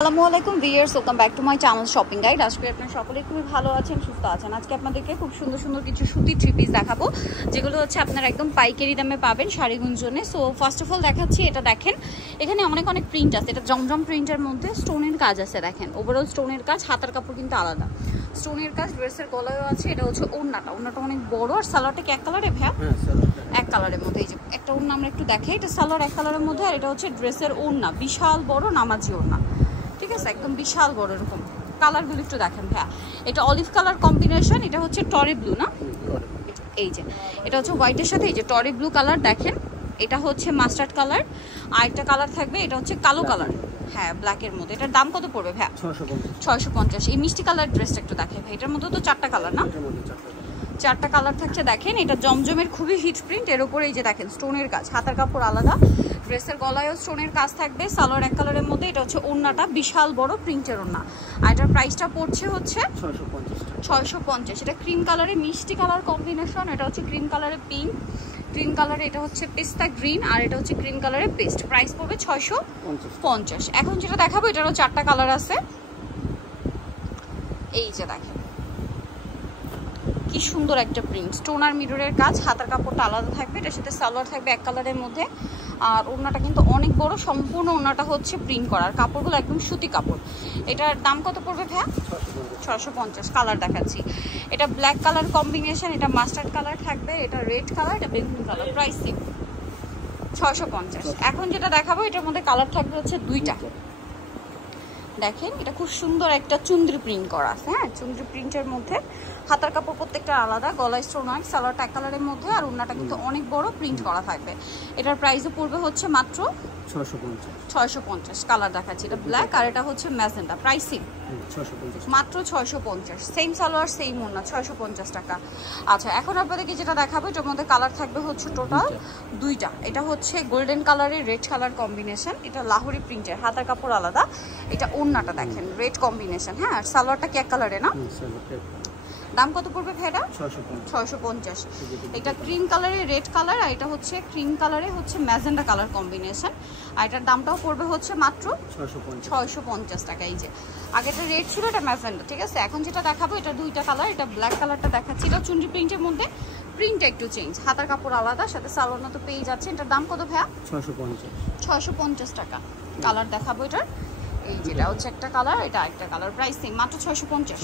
আসসালামু আলাইকুম viewers, welcome back to my channel shopping guide. আজকে আপনারা সকলেই খুবই ভালো আছেন, সুস্থ আছেন। আজকে আপনাদেরকে খুব সুন্দর সুন্দর কিছু সুতি থ্রি পিস দেখাবো, যেগুলো হচ্ছে আপনারা একদম পাইকারি দামে পাবেন শাড়িগুঞ্জনে। সো ফার্স্ট অফ অল দেখাচ্ছি, এটা দেখেন, এখানে অনেক অনেক প্রিন্ট আছে। এটা জমজম প্রিন্টের মধ্যে স্টোনের কাজ আছে, দেখেন ওভারঅল স্টোনের কাজ, হাতার কাপড় কিন্তু আলাদা স্টোনের কাজ, ড্রেসের গলায়ও আছে। এটা হচ্ছে ওড়নাটা অনেক বড়। আর সালোয়ারটা কি এক কালারে ভ্যা? এক কালারের মধ্যে। এই যে একটা ওড়না আমরা একটু দেখাই, এটা সালোয়ার এক কালারের মধ্যে, আর এটা হচ্ছে ড্রেসের ওড়না, বিশাল বড় নামাজি ওড়না, ঠিক আছে, একদম বিশাল বড়। এরকম কালারগুলো একটু দেখেন ভাইয়া, এটা অলিভ কালার কম্বিনেশন, এটা হচ্ছে টরি ব্লু না, এই যে এটা হচ্ছে হোয়াইটের সাথে এই যে টরি ব্লু কালার দেখেন, এটা হচ্ছে মাস্টার্ড কালার, আর একটা কালার থাকবে এটা হচ্ছে কালো কালার, হ্যাঁ ব্ল্যাকের মধ্যে। এটার দাম কত পড়বে ভাইয়া? 650। এই মিষ্টি কালার ড্রেসটা একটু দেখেন ভাই, এটার মধ্যে তো চারটা কালার না, চারটা কালার থাকছে। দেখেন এটা জমজমের খুবই হিট প্রিন্ট, এর উপরে এই যে দেখেন স্টোনের কাজ, হাতার কাপড় আলাদা, ড্রেসের গলায়ও স্টোনের কাজ থাকবে, সালোয়ার এক কালারের মধ্যে। এটা হচ্ছে ওড়নাটা বিশাল বড় প্রিন্টের ওড়না, আর এটার প্রাইসটা পড়ছে হচ্ছে 650। এটা ক্রিম কালারে মিষ্টি কালার কম্বিনেশন, এটা হচ্ছে ক্রিম কালারে পিঙ্ক, গ্রিন কালারে এটা হচ্ছে পেস্তা গ্রিন, আর এটা হচ্ছে গ্রিন কালারে পেস্ট। প্রাইস পড়বে 650। এখন যেটা দেখাবো এটারও চারটা কালার আছে, এই যে দেখেন কি সুন্দর একটা প্রিন্ট, স্টোন আর মিররের কাজ, হাতার কাপড়টা আলাদা থাকবে, এটার সাথে সালোয়ার থাকবে এক কালারের মধ্যে। আর ওড়নাটা কিন্তু অনেক বড়, সম্পূর্ণ ওড়নাটা হচ্ছে প্রিন্ট করা, আর কাপড়গুলো একদম সুতি কাপড়। এটার দাম কত পড়বে ভাইয়া? 650। কালার দেখাচ্ছি, এটা ব্ল্যাক কালার কম্বিনেশন, এটা মাস্টার্ড কালার থাকবে, এটা রেড কালার, এটা বেগুনি কালার। Price same 650। এখন যেটা দেখাবো এটার মধ্যে কালার থাকবে হচ্ছে দুইটা। দেখেন এটা খুব সুন্দর একটা চুন্দ্রি প্রিন্ট করা আছে, হ্যাঁ চুন্দ্রি প্রিন্টের মধ্যে, হাতার কাপড় প্রত্যেকটা আলাদা, গলায় স্টোন, সালোয়ারটা এক কালারের মধ্যে, আর ওড়নাটা কিন্তু অনেক বড় প্রিন্ট করা থাকবে। এটার প্রাইসও পড়বে হচ্ছে মাত্র 650। কালার দেখাচ্ছি, এটা ব্ল্যাক আর এটা হচ্ছে ম্যাজেন্টা। প্রাইসিং মাত্র 650। সেম সালোয়ার সেম ওড়না, 650 টাকা। আচ্ছা এখন আপনাদেরকে যেটা দেখাবো এটার মধ্যে কালার থাকবে হচ্ছে টোটাল দুইটা। এটা হচ্ছে গোল্ডেন কালারের রেড কালার কম্বিনেশন, এটা লাহোরি প্রিন্টের, হাতার কাপড় আলাদা। এটা ওড়নাটা দেখেন রেড কম্বিনেশন, হ্যাঁ আর সালোয়ারটা কি এক কালারে না? দাম কত পড়বে ভাইরা? 650। এটা ক্রিম কালারে রেড কালার, আর এটা হচ্ছে ক্রিম কালারে হচ্ছে ম্যাজেন্ডা কালার কম্বিনেশন, আর এটার দামটাও পড়বে হচ্ছে মাত্র 650 টাকা। এই যে আগেটা রেড ছিল, এটা ম্যাজেন্ডা, ঠিক আছে। এখন যেটা দেখাবো এটা দুইটা কালার, এটা ব্ল্যাক কালারটা দেখাচ্ছি, এটা চুন্ডি প্রিন্টের মধ্যে, প্রিন্টটা একটু চেঞ্জ, হাতার কাপড় আলাদা, সাথে সালোয়ার তো পেয়ে যাচ্ছে। এটার দাম কত ভাইয়া? 650 টাকা। কালার দেখাবো এটার, এই যেটা হচ্ছে একটা কালার, এটা একটা কালার। প্রাইস সেম মাত্র 650।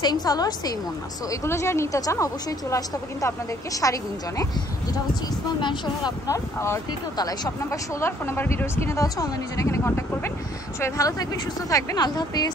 সেম সালোয়ার সেম ওড়না। সো এগুলো যারা নিতে চান অবশ্যই চলে আসতে হবে কিন্তু আপনাদেরকে শাড়িগুঞ্জনে, যেটা হচ্ছে ইসমাইল ম্যানশনের আপনার তৃতীয় তলায়, shop number 16, phone number videos কিনে দেওয়া হচ্ছে, অনলাইনের জন্য এখানে কন্ট্যাক্ট করবেন। সবাই ভালো থাকবেন, সুস্থ থাকবেন, আল্লাহ হাফেজ।